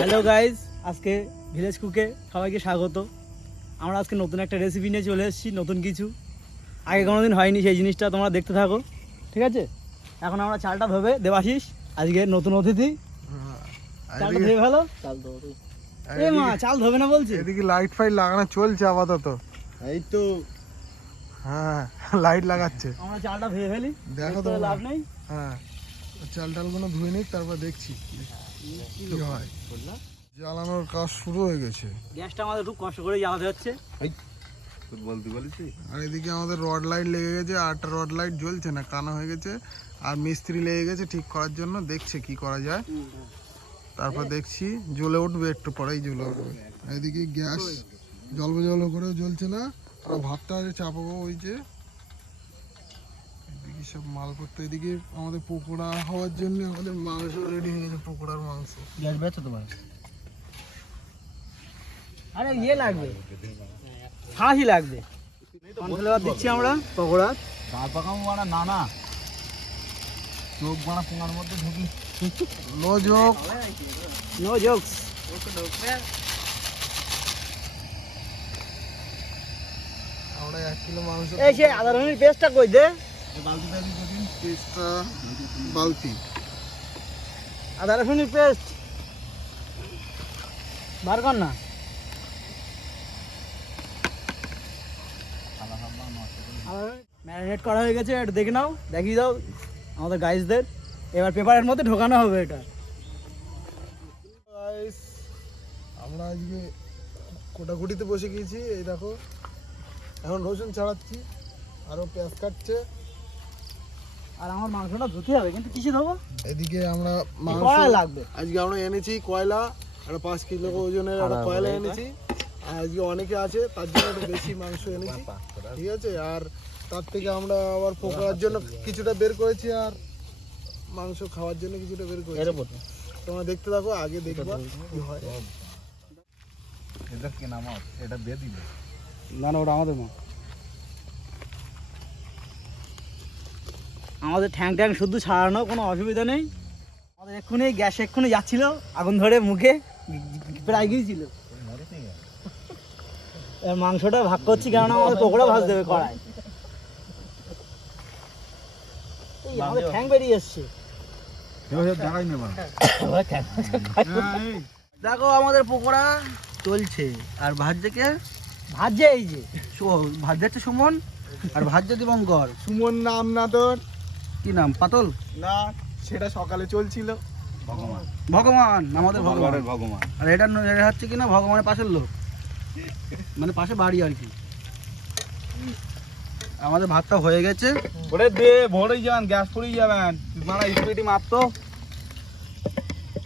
Hello guys, আজকে village কুকে সবাইকে স্বাগত। আমরা আজকে নতুন একটা রেসিপি নিয়ে চলে এসেছি, নতুন কিছু আগে কোনোদিন হয়নি, সেই জিনিসটা তোমরা দেখতে থাকো, ঠিক আছে? এখন আমরা চালটা ধোবে দেবাশিস, আজকে নতুন অতিথি। চালটা ধুয়ে ফেলো। চাল ধোবে এ মা, চাল ধোবে না বলছি। এদিকে লাইট ফাইট লাগানো চলছে আপাতত। এই তো হ্যাঁ, লাইট লাগাচ্ছে। আমরা চালটা ধুয়ে ফেলি, দেখো তো লাভ নেই। হ্যাঁ, চাল টালগুলো ধুয়ে নিক, তারপর দেখছি কি হয়। জ্বালানোর কাজ শুরু হয়ে গেছে। গ্যাসটা আমাদের খুব কষ্ট করে জ্বালাতে হচ্ছে। আর এদিকে আমাদের রড লাইট লেগে গেছে, আটটা রড লাইট জ্বলছে না, কানা হয়ে গেছে। আর মিস্ত্রি লেগে গেছে ঠিক করার জন্য, দেখছে কি করা যায়। তারপর দেখছি জ্বলে উঠবে, একটু পরেই জ্বলে উঠবে। এদিকে গ্যাস জল করেও জ্বলছে না। আর ভাতটা চাপাবো ওই যে এদিকে সব মালপত্র। এদিকে আমাদের পকোড়া হওয়ার জন্য আমাদের মাংস রেডি হয়ে গেছে, পকোড়ার মাংস। গ্যাস বেচো তোমার? আরে ইয়ে লাগবে, ফাঁসি লাগবে। কর্নফ্লাওয়ার দিচ্ছি আমরা পকোড়া। দাঁত পাকামো বানা না না, চোখ বানা পোঙার মধ্যে ঢুকি। No joke, no jokes. আমরা 1 কিলো মাংস। এই সে আদা রসুনের পেস্টটা কই দে? বালতিটা দিন, পেস্টটা বালতি। আদা রসুনের পেস্ট বার কর না। ম্যারিনেট করা হয়ে গেছে, একটু দেখে নাও, দেখিয়ে দাও আমাদের গাইজদের। এবার পেপারের মধ্যে ঢোকানো হবে এটা। গাইস, আমরা আজকে কোটাকুটিতে বসে গিয়েছি। এই দেখো, এখন রসুন ছাড়াচ্ছি, আরো পেঁয়াজ কাটছে। আর আমার মাংসটা ধুতে হবে, কিন্তু কিসে ধোবো? এদিকে আমরা মাংস কড়াই লাগবে। আজকে আমরা এনেছি কয়লা, আর 5 কিলো ওজনের একটা কয়লা এনেছি। আর আজকে অনেকে আছে, তার জন্য একটু বেশি মাংস এনেছি, ঠিক আছে? আর তার থেকে আমরা আবার পকোড়ার জন্য কিছুটা বের করেছি, আর মাংস খাওয়ার জন্য কিছুটা বের করেছি। তোমরা দেখতে থাকো, আগে দেখবা কি হয়। এটা কে নামাও, এটা দিয়ে দিবে। না না, ওটা আমাদের মা। আমাদের ঠ্যাং ট্যাং শুদ্ধ ছাড়ানো, কোনো অসুবিধা নেই। আমাদের এক্ষুনি গ্যাস এক্ষুনি যাচ্ছিল, আগুন ধরে মুখে প্রায় গিয়েছিল। এর মাংসটা ভাগ করছি, কেননা আমাদের পকোড়া ভাজ দেবে কড়াই। এই আমাদের ঠ্যাং বেরিয়ে এসছে। দেখাই নেবা। দেখো আমাদের পকোড়া চলছে। আর ভাজছে কে? ভাজছে এই যে ভাজছে হচ্ছে সুমন, আর ভাজছে দীপঙ্কর। সুমন নাম না তোর? কি নাম? পাতল না, সেটা সকালে চলছিল। ভগবান, ভগবান, আমাদের ভগবান। ভগবান। আর এটা হচ্ছে কি না, ভগবানের পাশের লোক, মানে পাশে বাড়ি আর কি। আমাদের ভাতটা হয়ে গেছে। ওরে দে, ভরেই যান, গ্যাস পুড়িয়ে যাবেন। মারা স্পিডি মারতো।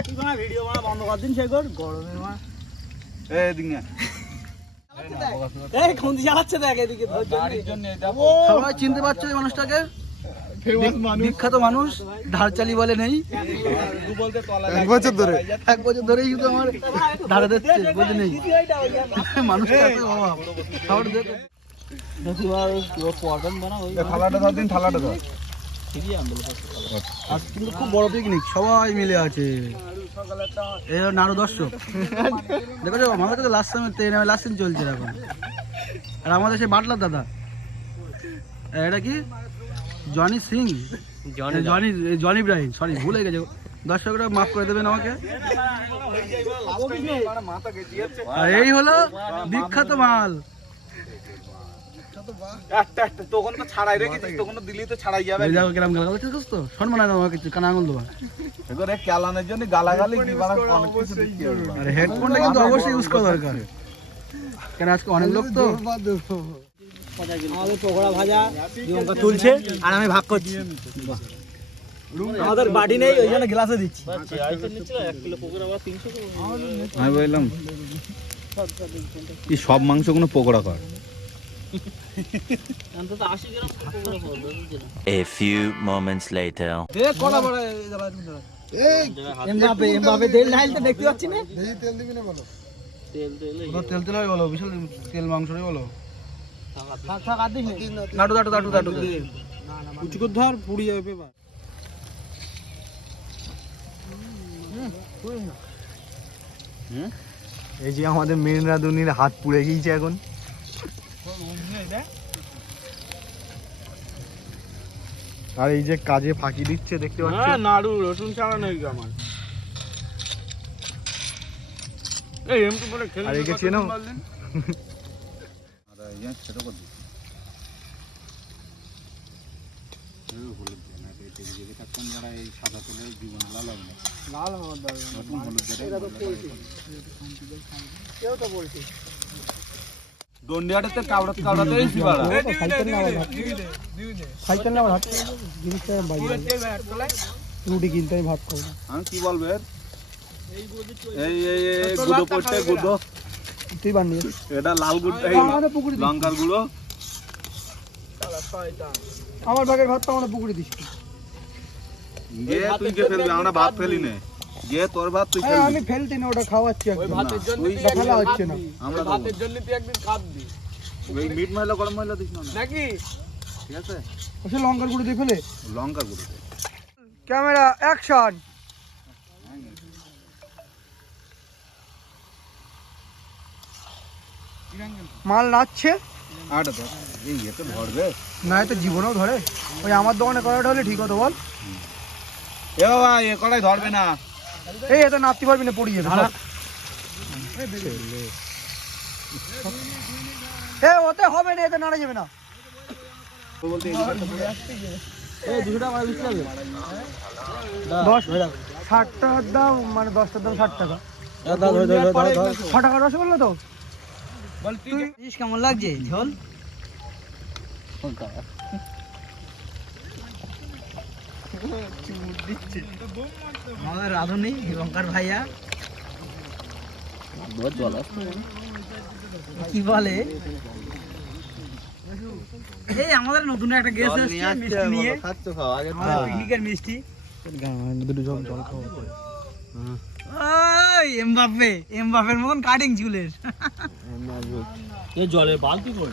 তুই বানা ভিডিও বানা বন্ধ কর দিন, সে কর গরমে মা। এই দিকে এই খুন্তি চালাচ্ছে দেখ এদিকে। গাড়ির জন্য এটা সবাই চিনতে পারছো এই মানুষটাকে? বিখ্যাত মানুষ, ধারচালি বলে নেই। বলতে তলা 1 বছর ধরে। 1 বছর ধরেই শুধু আমার ধারে দিচ্ছে, বুঝে নেই মানুষের কাছে অভাব। খাবার দেখো দেখি ভাই, ও পটন বানাও। থালাটা ধর দিন, থালাটা ধর। আজ কিন্তু খুব বড় পিকনিক, সবাই মিলে আছে। এই নাড়ু দর্শক দেখো, আমাদের কাছে লাস্ট টাইমে লাস্ট সিন চলছে এখন। আর আমাদের সেই বাটলার দাদা, এটা কি Johnny Singh, Johnny Ibrahim, sorry ভুলে গেছে। দর্শকরা মাফ করে দেবেন আমাকে। আর এই হলো বিখ্যাত মাল। তখন তো ছাড়াই রেখেছিস, তখন দিলি তো ছাড়াই যাবে। দেখো কিরম গালাগাল করছিস তো, সম্মান আছে আমাকে, কানা আঙুল দেবা। এবারে ক্যালানের জন্য গালাগালি কি বাড়া অনেক কিছু দিতে হবে। আর হেডফোনটা কিন্তু অবশ্যই ইউজ করা দরকার, কেন আজকে অনেক লোক তো। আমাদের পকোড়া ভাজা দীপঙ্কর তুলছে, আর আমি ভাগ করছি। আমাদের বাটি নেই, ওই জন্য গ্লাসে দিচ্ছি। আমি বললাম কি সব মাংস কোনো পকোড়া কর। A few moments later. Mbappe তেল ঢালতে দেখতে পাচ্ছি না। দেখি তেল দিবি না বলো। তেল তেল হয় বলো, বিশাল তেল মাংসরে বলো। থাক থাক আর দিস নাটু নাটু নাটু নাটু উঁচু করে ধর, পুড়ি যাবে পেপার। এই যে আমাদের মেন রাঁধুনির হাত পুড়ে গিয়েছে এখন। আর এই যে কাজে ফাঁকি দিচ্ছে দেখতে পাচ্ছেন। নাড়ু রসুন ছাড়া নেই আমার। এই এমটু করে খেলে আর একে চেনো? লাল আমার দরকার এটা তো পোল্ট্রি কেউ তো পোল্ট্রি দন্ডিয়াটাতে কাবড়াতে এসি বাড়া। খাইতেন না ভাত জিনিসটা বাইরে রুটি কিনতে আমি ভাত খাবো না। আমি কি বলবো এর? এই গুঁড়ো পড়ছে গুঁড়ো। তুই বানিয়ে এটা লাল গুড়টাই লঙ্কার গুঁড়ো। আমার ভাগের ভাতটা আমরা পুকুরে দিস। গিয়ে তুই কে ফেলবি? আমরা ভাত ফেলি না। গিয়ে তোর ভাত তুই হ্যাঁ ফেলবি। আমি ফেলতে না, ওটা খাওয়াচ্ছি একদম। ভাতের জন্য ওটা ফেলা হচ্ছে না। আমরা ভাতের জন্য তুই একদিন খাবি ওই মিট ময়লা গরম ময়লা দিস না নাকি? ঠিক আছে? ওসে লঙ্কার গুঁড়ো দিয়ে ফেলে। লঙ্কার গুঁড়ো দে। Camera action. মাল নাচছে আটা ধর। এই এতে ধরবে। না, তো জীবনেও ধরে। ওই আমার দোকানে করাটা হলে ঠিক হতো বল। এ বাবা এ কড়াই ধরবে না। এই এত নাচতে পারবি না, পড়িয়ে যাবে। এ ওতে হবে না, এতে নাড়া যাবে না। বলতে 60টার দাম, মানে 10টার দাম 60 টাকা। 6 টাকা রসগোল্লা তো। তুই কেমন লাগছে ঝোল? আমাদের রাঁধুনি লঙ্কার ভাইয়া কি বলে, এই আমাদের নতুন একটা গেস্ট এসেছে মিষ্টি নিয়ে। খাচ্ছ খাও আগে আমাদের পিকনিকের মিষ্টি। ওই এমবাপের মতন কাটিং চুলের। জলের বালতি কই?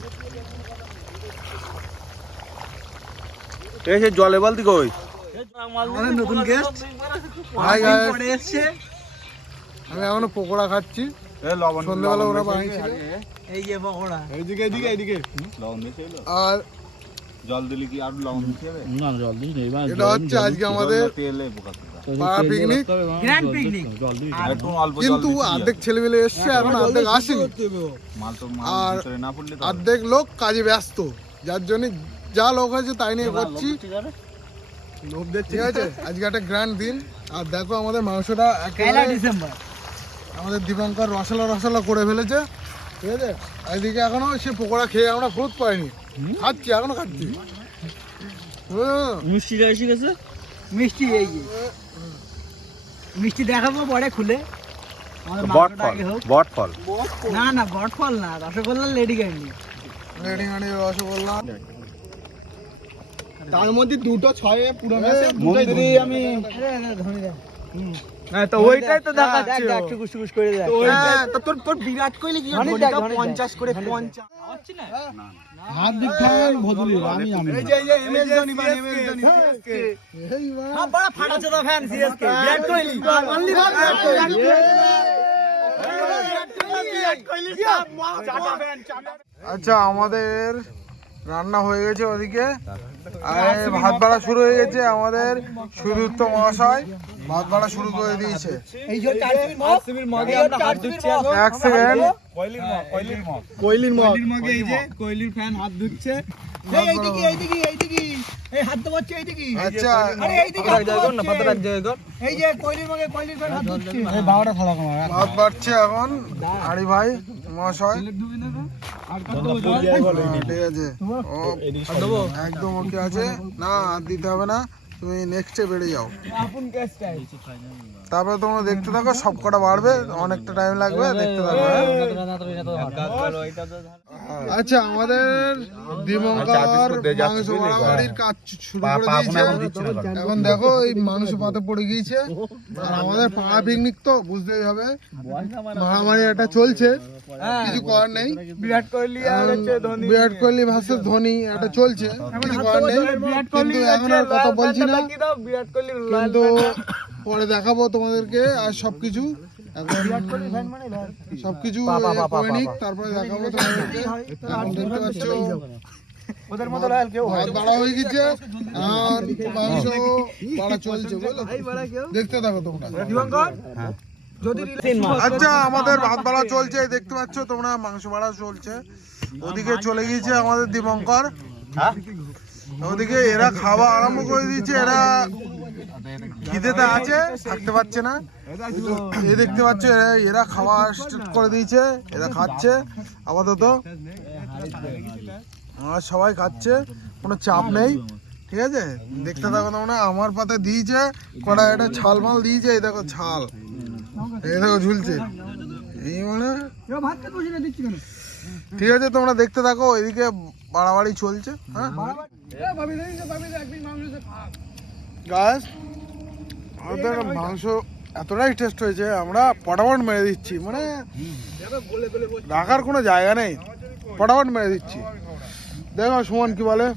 এই সে জলে বালতি কই? আমাদের নতুন গেস্ট হাই গাইস, পরে এসেছে। আমি এখনো পকোড়া খাচ্ছি। এ লবণ সন্ধ্যাবেলা ওরা বানিয়েছিল। এই যে পকোড়া। এইদিকে এইদিকে এইদিকে। লবণ দিতে হলো। আর জল দিলে কি আর লবণ দিতে হবে? না জল দিস নেই এটা হচ্ছে আজকে আমাদের তেলে বোকা পাড়া পিকনিক। Grand picnic. একটু অল্প জল কিন্তু দিতে অর্ধেক ছেলেমেলে এসছে, এখন অর্ধেক আসেনি। মাল তো আর ভিতরে না পড়লে তো অর্ধেক লোক কাজে ব্যস্ত, যার জন্য যা লোক হয়েছে তাই নিয়ে করছি। ঠিক আছে, আজকে একটা গ্র্যান্ড দিন। আর দেখো আমাদের মাংসটা পয়লা একেবারে ডিসেম্বর। আমাদের দীপঙ্কর রসালা করে ফেলেছে। ঠিক আছে, এদিকে এখনো সে পকোড়া খেয়ে আমরা ফুট পাইনি, খাচ্ছি এখনো খাচ্ছি। মিষ্টিটা এসে গেছে। মিষ্টি এই যে মিষ্টি দেখাবো পরে খুলে। আমাদের বট মাংসটা ফল আগে হোক। বট ফল না না বট ফল না, rasgulla lady candy. Ready rasgulla, তার মধ্যে দুটো ছয়ে পুরো মেসে মন্দিরে আমি ধরে দেখ। হ্যাঁ, তো ওইটাই তো দেখাচ্ছি। দেখ টুকুস টুকুস করে দেখ। হ্যাঁ, তো তোর বিরাট কোহলি কি ধনী ধোনিটা দেখ, ধনী দেখ। 50 করে 50। হাত দিক থাকেন ভদুলি আমি এই যে এমএস ধোনি মানে এমএস ধোনি সিএসকে। এই হ্যাঁ বড় ফাটা চোদা fan CSK Virat Kohli only for Virat Kohli. আচ্ছা, আমাদের রান্না হয়ে গেছে ওদিকে। আর ভাত বাড়া শুরু হয়ে গেছে। আমাদের সুদূর্ত মহাশয় ভাত বাড়া শুরু করে দিয়েছে। এই যে আরসিবির মগে আমরা হাত ধুচ্ছি এখন। এক সেকেন্ড, কয়লির মগ কোহলির মগ। মগে এই যে কোহলির ফ্যান হাত ধুচ্ছে। এই এইদিকে এই হাত দবাচ্ছে এইদিকে। আচ্ছা, আরে এইদিকে এই যে কোহলির মগে কোহলির ফ্যান হাত ধুচ্ছে। এই বাবাটা খালা কমা। ভাত বাড়ছে এখন আরি ভাই মহাশয়। ঠিক আছে, ও একদম ওকে আছে। না আর দিতে হবে না, তুমি নেক্সটে বেড়ে যাও। আপন ক্যাশটাই। তারপরে তোমরা দেখতে থাকো, সব কটা বাড়বে, অনেকটা টাইম লাগবে, দেখতে থাকো। আচ্ছা, আমাদের দীপঙ্কর মাংস বাড়াবাড়ির কাজ শুরু করে দিয়েছে। এখন দেখো এই মাংস পাতে পড়ে গিয়েছে। আর আমাদের পাড়া পিকনিক তো বুঝতেই হবে, মারামারি একটা চলছে, কিছু করার নেই। বিরাট কোহলি আর হচ্ছে ধোনি। বিরাট কোহলি ভার্সেস ধোনি একটা চলছে, কিছু করার নেই। কিন্তু এখন আর কথা বলছি না, বিরাট কোহলি কিন্তু পরে দেখাবো তোমাদেরকে আর সবকিছু এখন সবকিছু করে নিক, তারপরে দেখাবো তোমাদেরকে। এখন দেখতে পাচ্ছ ওদের মতো লাল কেউ ভাত বাড়া হয়ে গেছে আর মাংস বাড়া চলছে, বুঝলে? দেখতে থাকো তোমরা। আচ্ছা, আমাদের ভাত বাড়া চলছে, দেখতে পাচ্ছ তোমরা, মাংস বাড়া চলছে। ওদিকে চলে গিয়েছে আমাদের দীপঙ্কর, ওদিকে এরা খাওয়া আরম্ভ করে দিয়েছে। এরা খিদেতে আছে, থাকতে পারছে না। এই দেখতে পাচ্ছ এরা খাওয়া স্টার্ট করে দিয়েছে, এরা খাচ্ছে আপাতত। আর সবাই খাচ্ছে, কোনো চাপ নেই, ঠিক আছে? দেখতে থাকো তোমরা। আমার পাতে দিয়েছে কড়া, একটা ছাল মাল দিয়েছে, এই দেখো ছাল, এই দেখো ঝুলছে, এই মানে ঠিক আছে। তোমরা দেখতে থাকো, এদিকে বাড়াবাড়ি চলছে। হ্যাঁ গাইস, আমাদের মাংস এতটাই টেস্ট হয়েছে, আমরা পটাপট মেরে দিচ্ছি, মানে রাখার কোনো জায়গা নেই, পটাপট মেরে দিচ্ছি। দেখো সুমন কি বলে,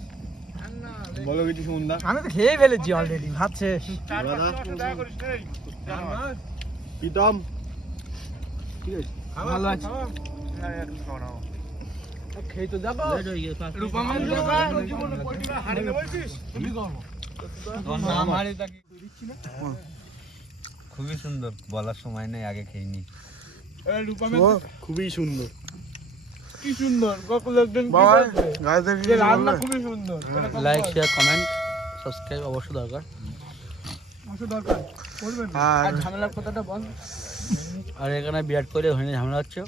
বলো কিছু সুন্দর। আমি তো খেয়ে ফেলেছি অলরেডি, ভাত শেষ। প্রীতম ভালো আছে, খেয়ে তো দেখো। খুবই সুন্দর, বলার সময় নেই, আগে খেয়ে নি। খুবই সুন্দর কি সুন্দর, বাবা গাইদের রান্না খুবই সুন্দর। লাইক, শেয়ার, কমেন্ট, সাবস্ক্রাইব অবশ্যই দরকার। আর ঝামেলার কথাটা বল। আর এখানে বিরাট কোহলি ধোনি ঝামেলা হচ্ছে।